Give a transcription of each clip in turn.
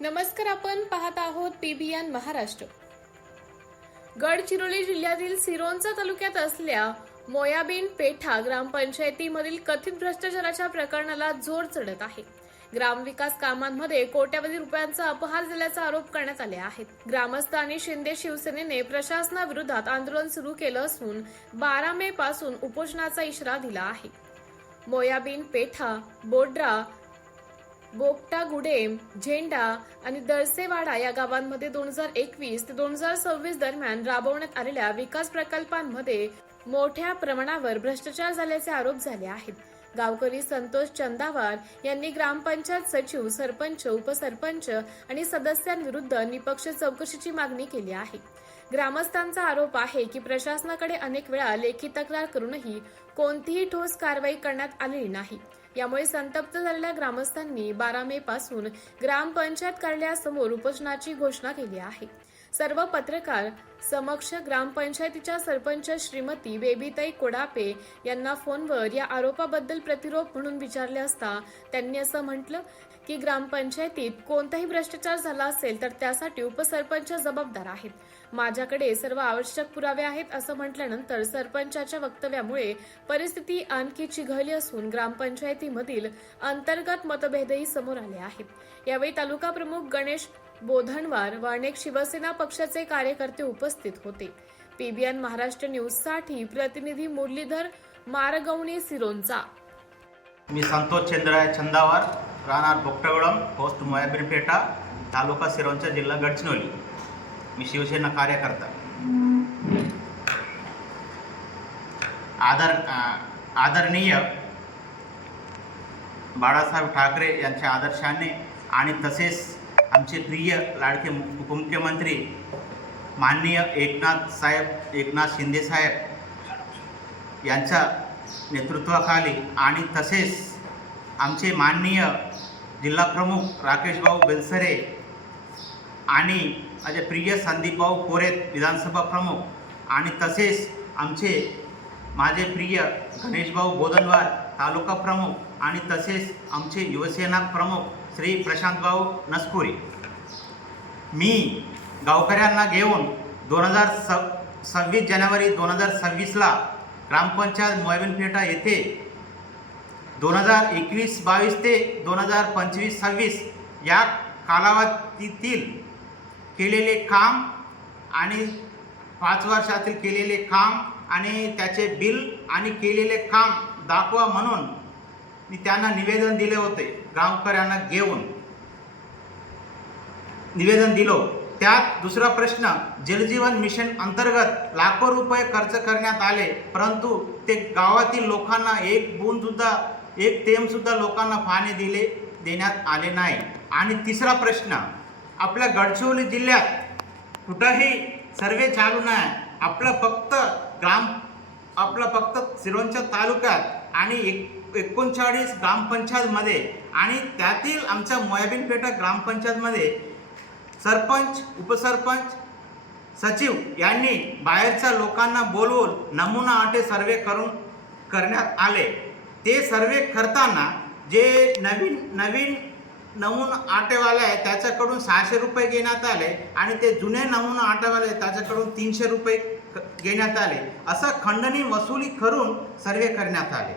नमस्कार, आपण पाहत आहोत पीबीएन महाराष्ट्र। गडचिरोली जिल्ह्यातील सिरोंचा तालुक्यात असलेल्या मोयाबीन पेठा ग्रामपंचायतीमधील कथित भ्रष्टाचाराच्या प्रकरणाला जोर चढत आहे। ग्रामविकास कामांमध्ये कोट्यवधी रुपयांचा अपहार झाल्याचा आरोप करण्यात आले आहेत। ग्रामस्थ आणि शिंदे शिवसेनेने प्रशासनाविरोधात आंदोलन सुरू केलं असून 12 मे पासून उपोषणाचा इशारा दिला आहे। मोयाबीन पेठा, बोड्रा, बोगटा गुडेम, झेंडा आणि दरसेवाडा या गावांमध्ये 2021 ते 2026 दरम्यान राबवण्यात आलेल्या विकास प्रकल्पांमध्ये मोठ्या प्रमाणावर भ्रष्टाचार झाल्याचे आरोप झाले आहेत। गावकरी संतोष चंदावार यांनी ग्रामपंचायत सचिव, सरपंच, उपसरपंच आणि सदस्यांविरुद्ध निपक्ष चौकशीची मागणी केली आहे। ग्रामस्थांचा आरोप आहे की प्रशासनाकडे अनेक वेळा लेखी तक्रार करूनही कोणतीही ठोस कारवाई करण्यात आलेली नाही। यामुळे संतप्त झालेल्या ग्रामस्थांनी 12 मे पासून ग्रामपंचायत कार्यालयासमोर उपोषणाची घोषणा केली आहे। सर्व पत्रकार समक्ष ग्रामपंचायतीच्या सरपंच श्रीमती बेबीताई कोडापे यांना फोनवर या आरोपाबद्दल प्रतिरोप म्हणून विचारले असता त्यांनी असं म्हटलं की ग्रामपंचायतीत कोणताही भ्रष्टाचार झाला असेल तर त्यासाठी उपसरपंच जबाबदार आहेत। माझ्याकडे सर्व आवश्यक पुरावे आहेत असं म्हटल्यानंतर सरपंचाच्या वक्तव्यामुळे परिस्थिती आणखी चिघळली असून ग्रामपंचायतीमधील अंतर्गत मतभेदही समोर आले आहेत। यावेळी तालुका प्रमुख गणेश बोधनवार व अनेक शिवसेना पक्षाचे कार्यकर्ते उपस्थित होते। पीबीएन महाराष्ट्र न्यूज साठी प्रतिनिधी मुरलीधर मारगवणे, सिरोंचा। मी संतोष चंद्राय चंदावार, राहणार बोगटागुडम, पोस्ट मोयाबीन पेठा, तालुका सिरोंचा, जिल्हा गडचिरोली। मी शिवसेना कार्यकर्ता। आदरणीय बाळासाहेब ठाकरे यांच्या आदर्शाने आणि तसेच आमचे प्रिय लाडके उपमुख्यमंत्री माननीय एकनाथ शिंदे साहेब यांच्या नेतृत्वाखाली आणि तसेच आमचे माननीय जिल्हाप्रमुख राकेशभाऊ बेलसरे आणि माझे प्रिय संदीपभाऊ कोरेत विधानसभा प्रमुख आणि तसेच माझे प्रिय गणेशभाऊ बोधनवार तालुका प्रमुख आणि तसेच आमचे युवसेना प्रमुख श्री प्रशांतभाऊ नसपुरे, मी गावकऱ्यांना घेऊन 26 जानेवारी 2026ला ग्रामपंचायत मोयाबीन पेठा येथे 2021-22 ते 2025-26 या कालावधीतील केलेले काम आणि 5 वर्षातील केलेले काम आणि त्याचे बिल आणि केलेले काम दाखवा म्हणून मी त्यांना निवेदन दिले होते। गावकऱ्यांना घेऊन निवेदन दिलो। त्यात दुसरा प्रश्न, जलजीवन मिशन अंतर्गत लाखो रुपये खर्च करण्यात आले, परंतु ते गावातील लोकांना एक थेंब सुद्धा लोकांना पाणी देण्यात आले नाही। आणि तिसरा प्रश्न, आपल्या गडचिरोली जिल्ह्यात कुठंही सर्वे चालू नाही, आपलं फक्त सिरोंचा तालुक्यात आणि 39 ग्रामपंचायतमध्ये आणि त्यातील आमच्या मोयाबीन पेठा ग्रामपंचायतमध्ये सरपंच, उपसरपंच, सचिव यांनी बाहेरच्या लोकांना बोलवून नमुना आटे सर्वे करण्यात आले। ते सर्वे करताना जे नवीन नमुना आटेवाले आहे त्याच्याकडून 600 रुपये घेण्यात आले आणि ते जुने नमुना आटेवाले त्याच्याकडून 300 रुपये घेण्यात आले। असं खंडणी वसुली करून सर्वे करण्यात आले।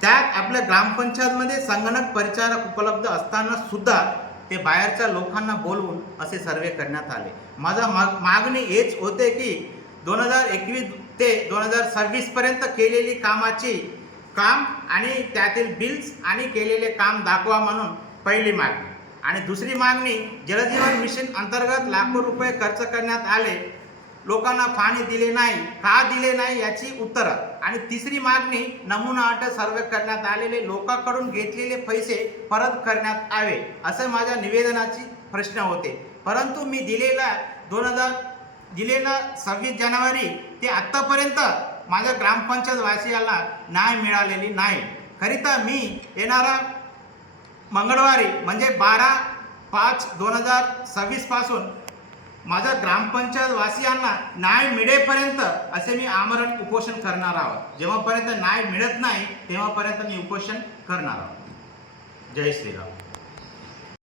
त्यात आपल्या ग्रामपंचायतमध्ये संगणक परिचारक उपलब्ध असताना सुद्धा ते बाहेरच्या लोकांना बोलवून असे सर्वे करण्यात आले। माझा मागणी हेच होते की 2021 ते 2026 पर्यंत केलेली काम आणि त्यातील बिल्स आणि केलेले काम दाखवा म्हणून पहिली मागणी। आणि दुसरी मागणी, जलजीवन मिशन अंतर्गत लाखो रुपये खर्च करण्यात आले, लोकांना पाणी दिले नाही, का दिले नाही याची उत्तरं। आणि तिसरी मागणी, नमुना आट सर्वे करण्यात आलेले लोकांकडून घेतलेले पैसे परत करण्यात यावे, असे माझ्या निवेदनाचे प्रश्न होते। परंतु मी दिलेला 26 जानेवारी ते आत्तापर्यंत माझ्या ग्रामपंचायत वासियांना न्याय मिळालेली नाही। खरीता मी येणारा मंगळवारी म्हणजे 12/5/2026 पासून माझ्या ग्रामपंचायत वासियांना न्याय मिळेपर्यंत असे मी आमरण उपोषण करणार आहोत। जेव्हापर्यंत न्याय मिळत नाही तेव्हापर्यंत मी उपोषण करणार आहोत। जय श्रीराम।